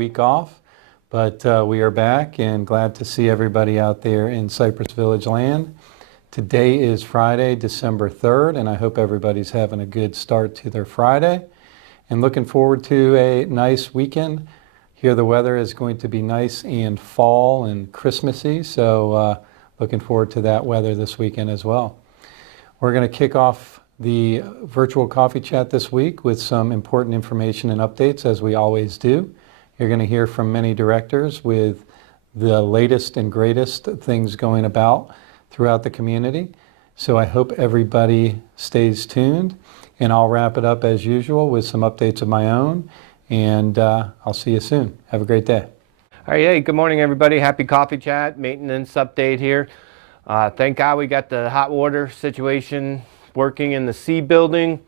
week off, but we are back and glad to see everybody out there in Cypress Village land. Today is Friday, December 3rd, and I hope everybody's having a good start to their Friday and looking forward to a nice weekend. Here the weather is going to be nice and fall and Christmassy, so looking forward to that weather this weekend as well. We're going to kick off the virtual coffee chat this week with some important information and updates, as we always do. You're going to hear from many directors with the latest and greatest things going about throughout the community. So I hope everybody stays tuned, and I'll wrap it up as usual with some updates of my own, and I'll see you soon. Have a great day. All right, hey, good morning, everybody. Happy coffee chat, maintenance update here. Thank God we got the hot water situation working in the C building.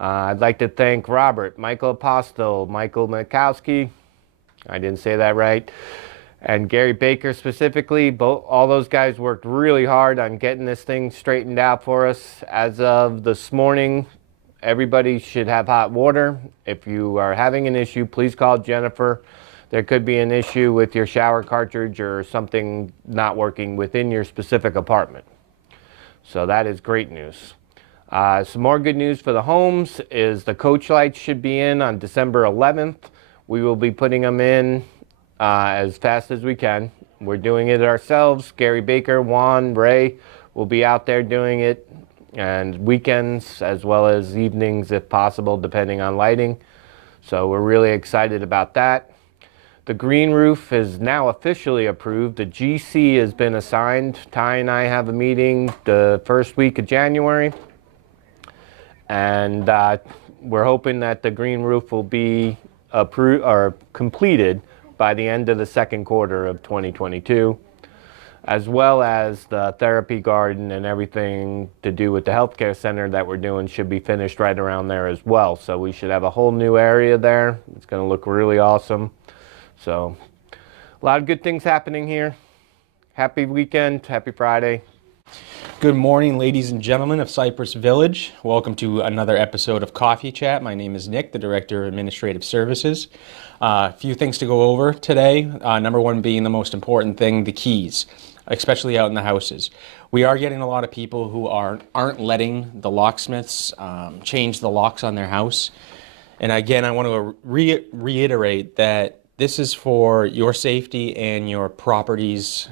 I'd like to thank Robert, Michael Apostol, Michael Mikowski, I didn't say that right, and Gary Baker specifically. All those guys worked really hard on getting this thing straightened out for us. As of this morning, everybody should have hot water. If you are having an issue, please call Jennifer. There could be an issue with your shower cartridge or something not working within your specific apartment. So that is great news. Some more good news for the homes is the coach lights should be in on December 11th. We will be putting them in as fast as we can. We're doing it ourselves. Gary Baker, Juan, Ray will be out there doing it, and weekends as well as evenings if possible, depending on lighting. So we're really excited about that. The green roof is now officially approved. The GC has been assigned. Ty and I have a meeting the first week of January. And we're hoping that the green roof will be approved or completed by the end of the second quarter of 2022, as well as the therapy garden and everything to do with the healthcare center that we're doing should be finished right around there as well. So we should have a whole new area there. It's going to look really awesome. So a lot of good things happening here. Happy weekend, happy Friday. Good morning, ladies and gentlemen of Cypress Village. Welcome to another episode of Coffee Chat. My name is Nick, the Director of Administrative Services. A few things to go over today. Number one being the most important thing, the keys, especially out in the houses. We are getting a lot of people who aren't letting the locksmiths change the locks on their house. And again, I want to reiterate that this is for your safety and your property's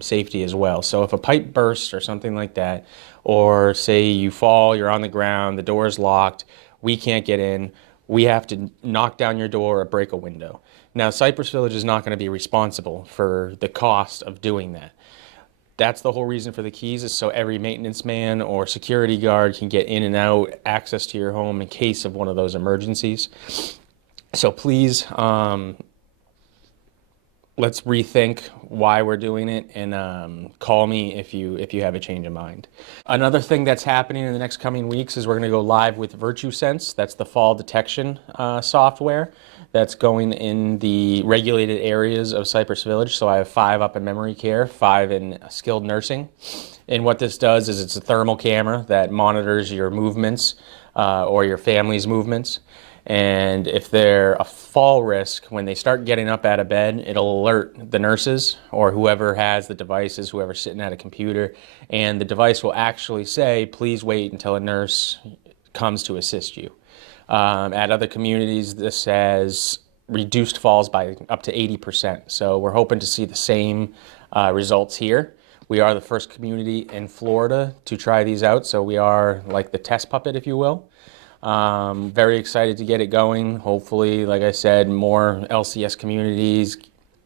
safety as well. So if a pipe bursts or something like that, or say you fall, you're on the ground, the door is locked, we can't get in, we have to knock down your door or break a window. Now, Cypress Village is not going to be responsible for the cost of doing that. That's the whole reason for the keys, is so every maintenance man or security guard can get in and out, access to your home in case of one of those emergencies. So please, let's rethink why we're doing it, and call me if you have a change of mind. Another thing that's happening in the next coming weeks is we're going to go live with VirtuSense. That's the fall detection software that's going in the regulated areas of Cypress Village. So I have 5 up in memory care, 5 in skilled nursing. And what this does is it's a thermal camera that monitors your movements or your family's movements. And if they're a fall risk, when they start getting up out of bed, it'll alert the nurses or whoever has the devices, whoever's sitting at a computer, and the device will actually say, please wait until a nurse comes to assist you. At other communities, this has reduced falls by up to 80%. So we're hoping to see the same results here. We are the first community in Florida to try these out, so we are like the test puppet, if you will. Very excited to get it going. Hopefully, like I said, more LCS communities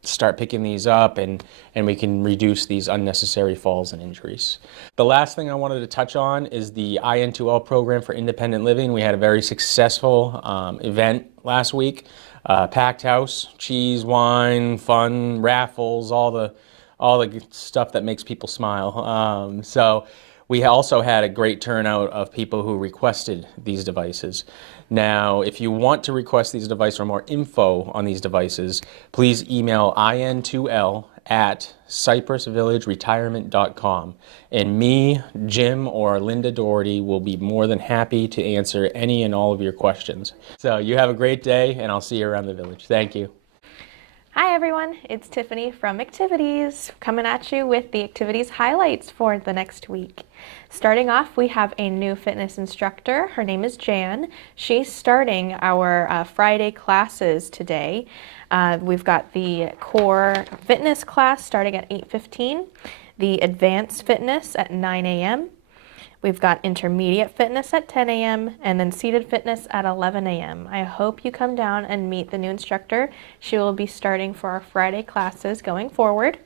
start picking these up, and we can reduce these unnecessary falls and injuries. The last thing I wanted to touch on is the IN2L program for independent living. We had a very successful event last week. Packed house, cheese, wine, fun, raffles, all the stuff that makes people smile. So we also had a great turnout of people who requested these devices. Now, if you want to request these devices or more info on these devices, please email in2l@cypressvillageretirement.com. And me, Jim, or Linda Doherty will be more than happy to answer any and all of your questions. So you have a great day, and I'll see you around the village. Thank you. Hi everyone, it's Tiffany from Activities, coming at you with the activities highlights for the next week. Starting off, we have a new fitness instructor. Her name is Jan. She's starting our Friday classes today. We've got the core fitness class starting at 8:15, the advanced fitness at 9 a.m., we've got intermediate fitness at 10 a.m. and then seated fitness at 11 a.m. I hope you come down and meet the new instructor. She will be starting for our Friday classes going forward.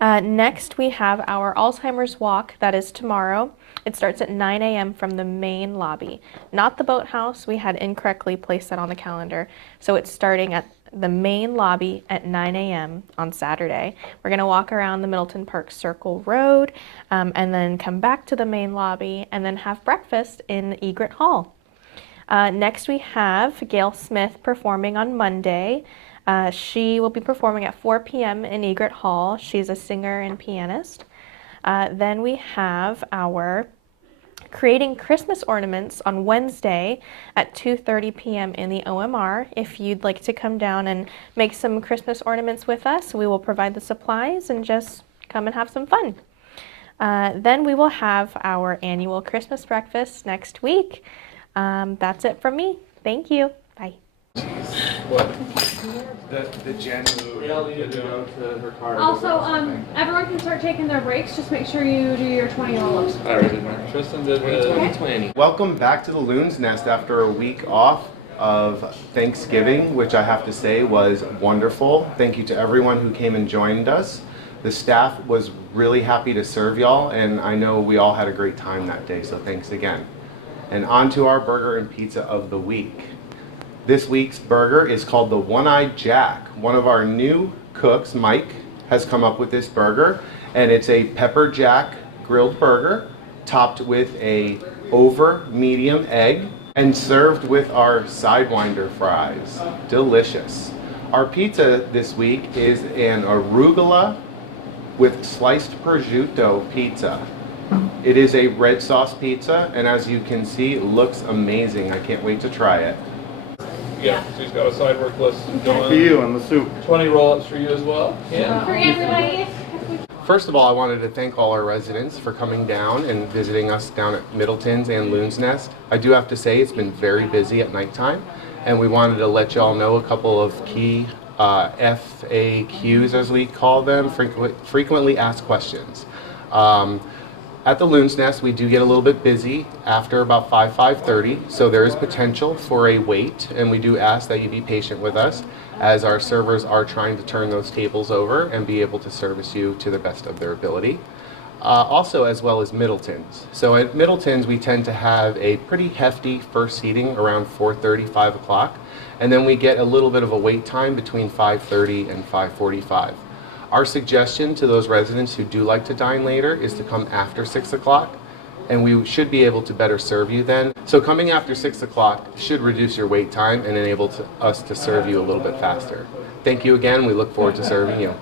Next, we have our Alzheimer's walk. That is tomorrow. It starts at 9 a.m. from the main lobby, not the boathouse. We had incorrectly placed that on the calendar. So it's starting at the main lobby at 9 a.m. on Saturday. We're going to walk around the Middleton Park Circle Road and then come back to the main lobby and then have breakfast in Egret Hall. Next, we have Gail Smith performing on Monday. She will be performing at 4 p.m. in Egret Hall. She's a singer and pianist. Then we have our creating Christmas ornaments on Wednesday at 2:30 p.m. in the OMR. If you'd like to come down and make some Christmas ornaments with us, we will provide the supplies and just come and have some fun. Then we will have our annual Christmas breakfast next week. That's it from me. Thank you. Bye. What? The Jen who They all needed to go to her car. Also, everyone can start taking their breaks. Just make sure you do your 20 roll-ups. I already did mine. Tristan did the 20. Welcome back to the Loon's Nest after a week off of Thanksgiving, which I have to say was wonderful. Thank you to everyone who came and joined us. The staff was really happy to serve y'all, and I know we all had a great time that day, so thanks again. And on to our burger and pizza of the week. This week's burger is called the One-Eyed Jack. One of our new cooks, Mike, has come up with this burger, and it's a pepper jack grilled burger topped with a over medium egg and served with our Sidewinder fries. Delicious. Our pizza this week is an arugula with sliced prosciutto pizza. It is a red sauce pizza, and as you can see, it looks amazing. I can't wait to try it. Yeah, she's got a side work list going. For you and the soup. 20 roll-ups for you as well. Yeah. For everybody. First of all, I wanted to thank all our residents for coming down and visiting us down at Middleton's and Loon's Nest. I do have to say it's been very busy at nighttime, and we wanted to let y'all know a couple of key FAQs, as we call them, frequently asked questions. At the Loon's Nest, we do get a little bit busy after about 5:30, so there is potential for a wait, and we do ask that you be patient with us as our servers are trying to turn those tables over and be able to service you to the best of their ability. Also, as well as Middleton's. So at Middleton's, we tend to have a pretty hefty first seating around 4:30, 5 o'clock, and then we get a little bit of a wait time between 5:30 and 5:45. Our suggestion to those residents who do like to dine later is to come after 6 o'clock, and we should be able to better serve you then. So coming after 6 o'clock should reduce your wait time and enable us to serve you a little bit faster. Thank you again. We look forward to serving you.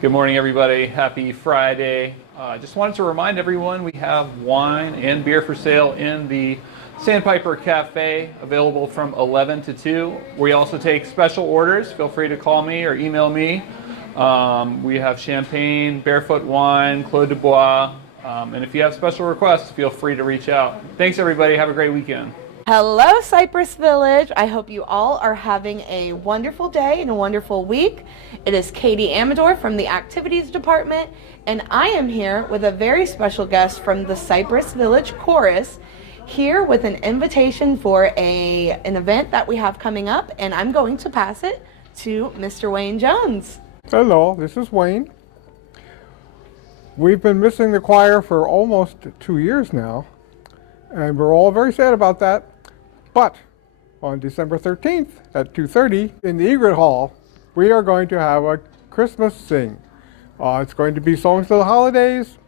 Good morning, everybody. Happy Friday. Just wanted to remind everyone we have wine and beer for sale in the Sandpiper Cafe, available from 11 to 2. We also take special orders. Feel free to call me or email me. We have champagne, barefoot wine, Clos de Bois, and if you have special requests, feel free to reach out. Thanks, everybody. Have a great weekend. Hello, Cypress Village. I hope you all are having a wonderful day and a wonderful week. It is Katie Amador from the Activities Department, and I am here with a very special guest from the Cypress Village Chorus, here with an invitation for an event that we have coming up, and I'm going to pass it to Mr. Wayne Jones. Hello, this is Wayne. We've been missing the choir for almost 2 years now, and we're all very sad about that. But on December 13th at 2:30 in the Egret Hall, we are going to have a Christmas sing. It's going to be songs of the holidays.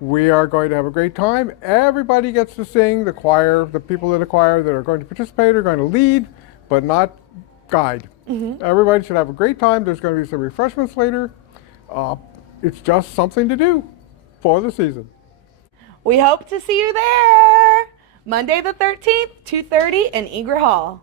We are going to have a great time. Everybody gets to sing. The choir, the people in the choir that are going to participate are going to lead, but not guide. Everybody should have a great time. There's going to be some refreshments later. It's just something to do for the season. We hope to see you there. Monday the 13th, 2:30 in Egret Hall.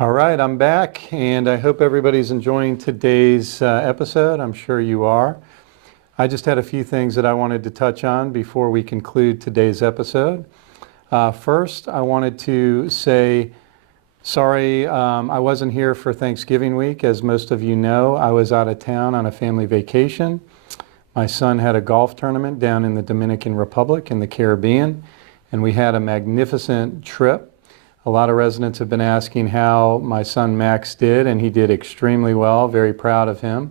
All right, I'm back, and I hope everybody's enjoying today's episode. I'm sure you are. I just had a few things that I wanted to touch on before we conclude today's episode. First, I wanted to say sorry, I wasn't here for Thanksgiving week. As most of you know, I was out of town on a family vacation. My son had a golf tournament down in the Dominican Republic in the Caribbean, and we had a magnificent trip. A lot of residents have been asking how my son Max did, and he did extremely well. Very proud of him.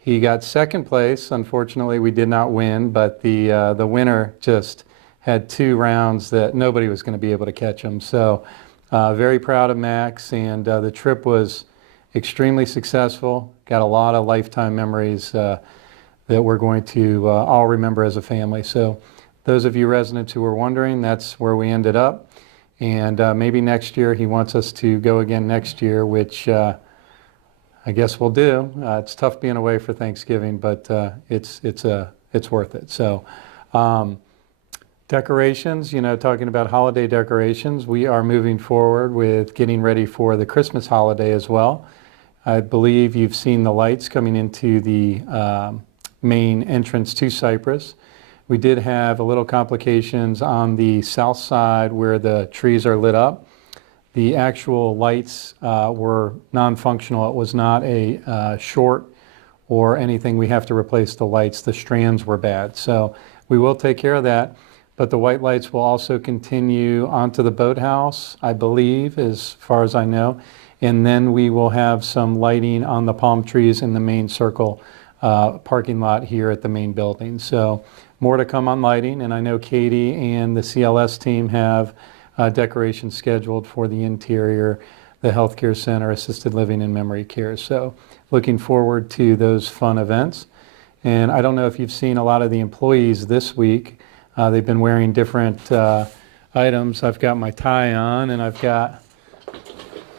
He got second place. Unfortunately, we did not win, but the winner just had 2 rounds that nobody was going to be able to catch him. So very proud of Max, and the trip was extremely successful. Got a lot of lifetime memories that we're going to all remember as a family. So those of you residents who were wondering, that's where we ended up. And maybe next year he wants us to go again next year, which I guess we'll do. It's tough being away for Thanksgiving, but it's worth it. So decorations, talking about holiday decorations, we are moving forward with getting ready for the Christmas holiday as well. I believe you've seen the lights coming into the main entrance to Cypress. We did have a little complications on the south side where the trees are lit up. The actual lights were non-functional. It was not a short or anything. We have to replace the lights. The strands were bad. So we will take care of that. But the white lights will also continue onto the boathouse, I believe, as far as I know. And then we will have some lighting on the palm trees in the main circle parking lot here at the main building. So more to come on lighting, and I know Katie and the CLS team have decorations scheduled for the interior, the healthcare center, assisted living, and memory care. So looking forward to those fun events. And I don't know if you've seen a lot of the employees this week. They've been wearing different items. I've got my tie on, and I've got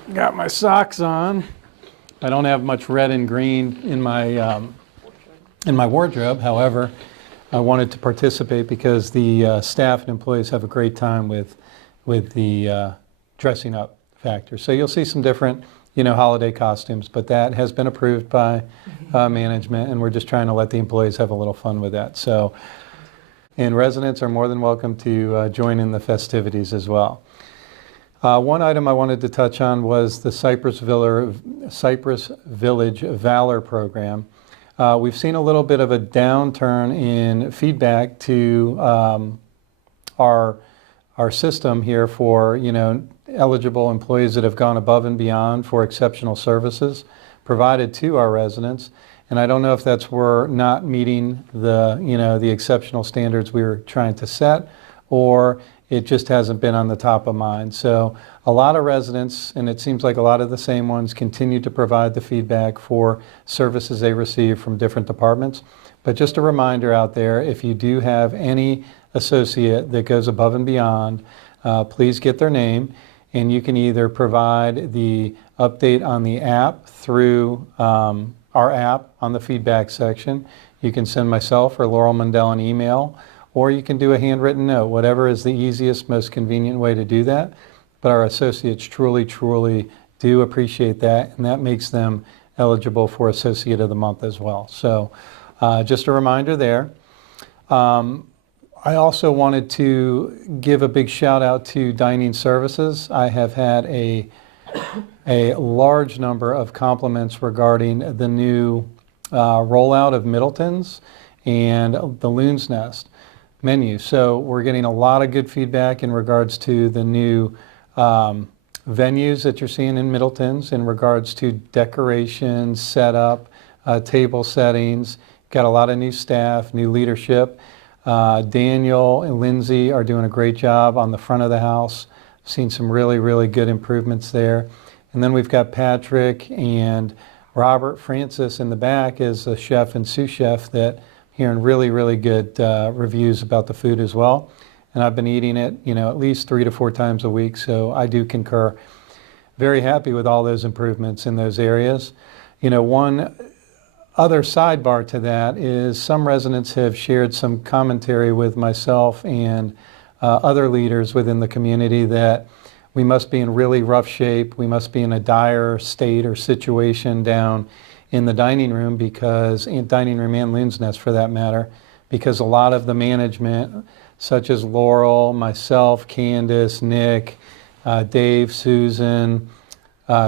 my socks on. I don't have much red and green in my wardrobe. However, I wanted to participate because the staff and employees have a great time with the dressing up factor. So you'll see some different, holiday costumes, but that has been approved by management, and we're just trying to let the employees have a little fun with that. So, and residents are more than welcome to join in the festivities as well. One item I wanted to touch on was the Cypress Village Valor Program. We've seen a little bit of a downturn in feedback to our system here for eligible employees that have gone above and beyond for exceptional services provided to our residents. And I don't know if that's we're not meeting the exceptional standards we were trying to set, or it just hasn't been on the top of mind. So a lot of residents, and it seems like a lot of the same ones, continue to provide the feedback for services they receive from different departments. But just a reminder out there, if you do have any associate that goes above and beyond, please get their name, and you can either provide the update on the app through our app on the feedback section. You can send myself or Laurel Mundell an email, or you can do a handwritten note, whatever is the easiest, most convenient way to do that. But our associates truly, truly do appreciate that, and that makes them eligible for Associate of the Month as well. So just a reminder there. I also wanted to give a big shout out to dining services. I have had a large number of compliments regarding the new rollout of Middleton's and the Loon's Nest menu. So we're getting a lot of good feedback in regards to the new venues that you're seeing in Middleton's, in regards to decorations, setup, table settings. Got a lot of new staff, new leadership. Daniel and Lindsay are doing a great job on the front of the house. Seen some really, really good improvements there. And then we've got Patrick and Robert Francis in the back as a chef and sous chef that hearing really, really good reviews about the food as well. And I've been eating it, at least 3 to 4 times a week. So I do concur. Very happy with all those improvements in those areas. One other sidebar to that is some residents have shared some commentary with myself and other leaders within the community that we must be in really rough shape. We must be in a dire state or situation down in the dining room, because in dining room and loon's nest for that matter, because a lot of the management, such as Laurel, myself, Candace, Nick, Dave, Susan,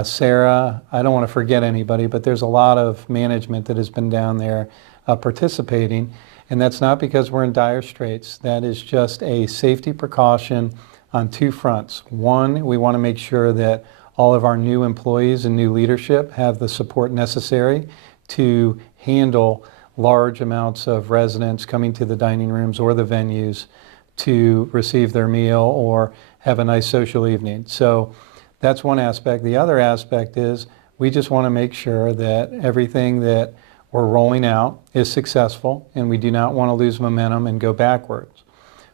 Sarah, I don't want to forget anybody, but there's a lot of management that has been down there participating, and that's not because we're in dire straits. That is just a safety precaution on two fronts. One, we want to make sure that all of our new employees and new leadership have the support necessary to handle large amounts of residents coming to the dining rooms or the venues to receive their meal or have a nice social evening. So that's one aspect. The other aspect is we just want to make sure that everything that we're rolling out is successful, and we do not want to lose momentum and go backwards.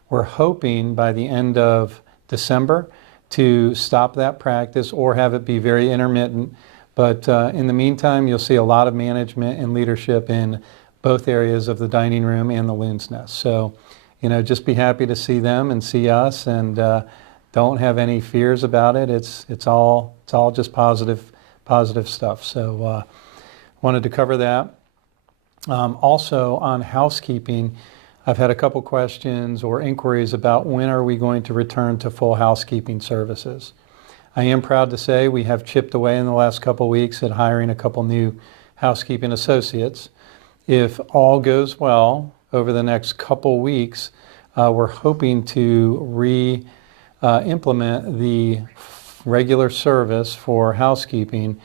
We're hoping by the end of December to stop that practice or have it be very intermittent. But in the meantime, you'll see a lot of management and leadership in both areas of the dining room and the loon's nest. So, just be happy to see them and see us, and don't have any fears about it. It's all just positive stuff. So wanted to cover that. Also on housekeeping, I've had a couple questions or inquiries about when are we going to return to full housekeeping services. I am proud to say we have chipped away in the last couple weeks at hiring a couple new housekeeping associates. If all goes well over the next couple weeks, we're hoping to implement the regular service for housekeeping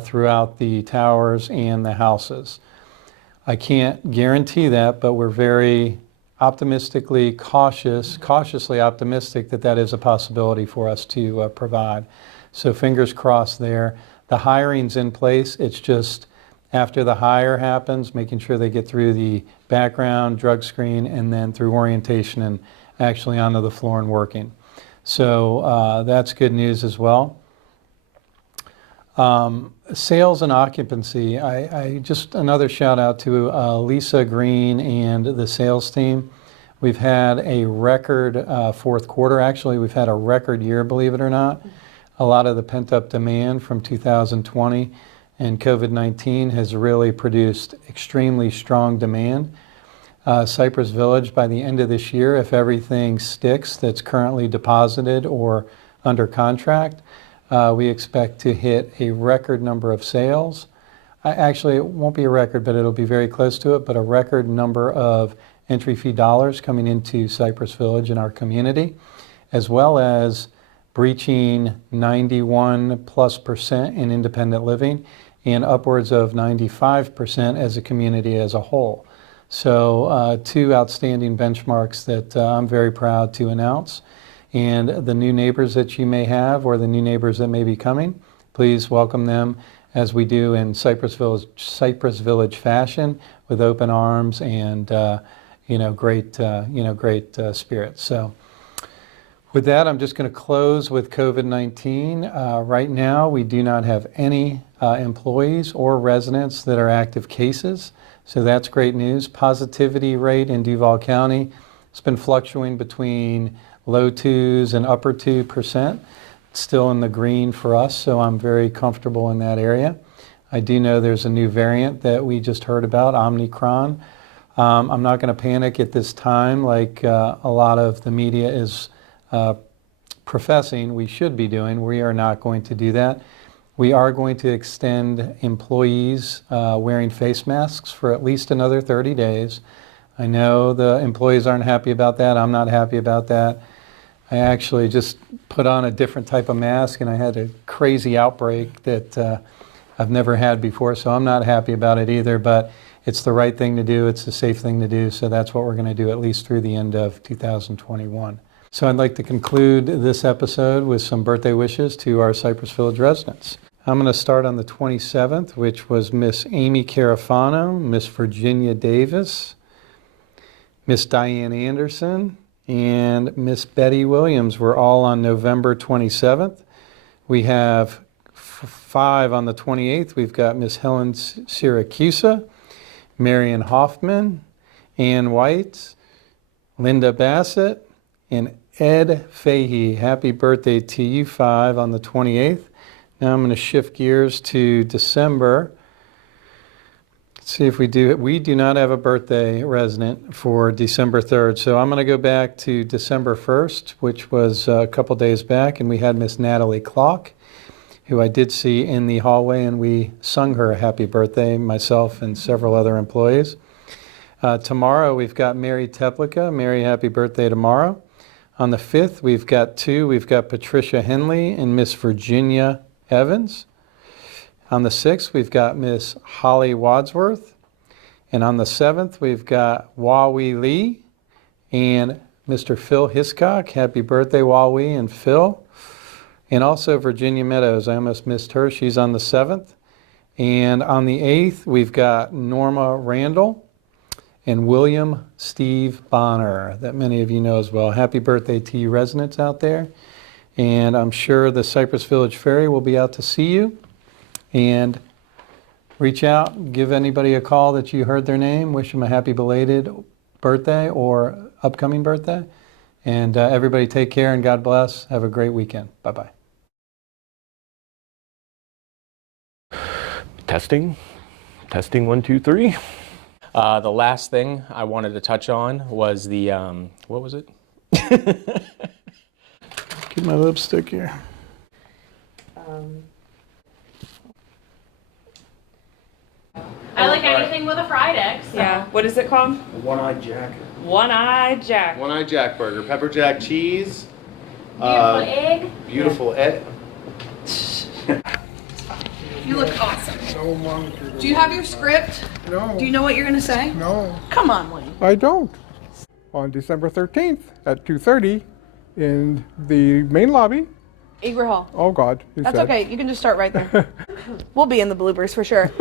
throughout the towers and the houses. I can't guarantee that, but we're very cautiously optimistic that is a possibility for us to provide. So fingers crossed there. The hiring's in place. It's just after the hire happens, making sure they get through the background, drug screen, and then through orientation and actually onto the floor and working. So that's good news as well. Sales and occupancy, I just another shout out to Lisa Green and the sales team. We've had a record fourth quarter. Actually, we've had a record year, believe it or not. A lot of the pent-up demand from 2020 and COVID-19 has really produced extremely strong demand. Cypress Village, by the end of this year, if everything sticks that's currently deposited or under contract, we expect to hit a record number of sales. Actually, it won't be a record, but it'll be very close to it, but a record number of entry fee dollars coming into Cypress Village in our community, as well as breaching 91+% in independent living and upwards of 95% as a community as a whole. So two outstanding benchmarks that I'm very proud to announce. And the new neighbors that you may have or the new neighbors that may be coming, please welcome them as we do in Cypress Village fashion, with open arms and great spirit. So with that, I'm just going to close with COVID-19. Right now, we do not have any employees or residents that are active cases. So that's great news. Positivity rate in Duval County has been fluctuating between low 2s and upper 2%. It's still in the green for us, so I'm very comfortable in that area. I do know there's a new variant that we just heard about, Omicron. I'm not going to panic at this time like a lot of the media is professing we should be doing. We are not going to do that. We are going to extend employees wearing face masks for at least another 30 days. I know the employees aren't happy about that. I'm not happy about that. I actually just put on a different type of mask and I had a crazy outbreak that I've never had before, so I'm not happy about it either, but it's the right thing to do. It's the safe thing to do, so that's what we're going to do at least through the end of 2021. So I'd like to conclude this episode with some birthday wishes to our Cypress Village residents. I'm going to start on the 27th, which was Miss Amy Carafano, Miss Virginia Davis, Miss Diane Anderson, and Miss Betty Williams were all on November 27th. We have 5 on the 28th. We've got Miss Helen Syracusa, Marion Hoffman, Ann White, Linda Bassett, and Ed Fahey. Happy birthday to you, 5 on the 28th. Now I'm going to shift gears to December. Let's see if we do. We do not have a birthday resident for December 3rd, so I'm going to go back to December 1st, which was a couple days back, and we had Miss Natalie Clock, who I did see in the hallway, and we sung her a happy birthday, myself and several other employees. Tomorrow we've got Mary Teplica. Mary, happy birthday tomorrow. On the 5th, we've got 2. We've got Patricia Henley and Miss Virginia Evans. On the 6th, we've got Miss Holly Wadsworth. And on the 7th, we've got Wawi Lee and Mr. Phil Hiscock. Happy birthday, Wawi and Phil. And also Virginia Meadows. I almost missed her. She's on the 7th. And on the 8th, we've got Norma Randall and William Steve Bonner, that many of you know as well. Happy birthday to you residents out there. And I'm sure the Cypress Village Ferry will be out to see you. And reach out, give anybody a call that you heard their name, wish them a happy belated birthday or upcoming birthday. And everybody take care and God bless. Have a great weekend. Bye-bye. Testing. Testing 1, 2, 3. The last thing I wanted to touch on was the, what was it? Get my lipstick here. I like anything with a fried egg. So. Yeah. What is it called? One-eyed Jack. One-eyed Jack. One-eyed Jack burger, pepper jack cheese. Beautiful egg. Beautiful egg. You look awesome. No monitor. Do you have your script? No. Do you know what you're gonna say? No. Come on, Wayne. I don't. On December 13th at 2:30 in the main lobby. Egret Hall. Oh God. He That's said. okay. You can just start right there. We'll be in the bloopers for sure.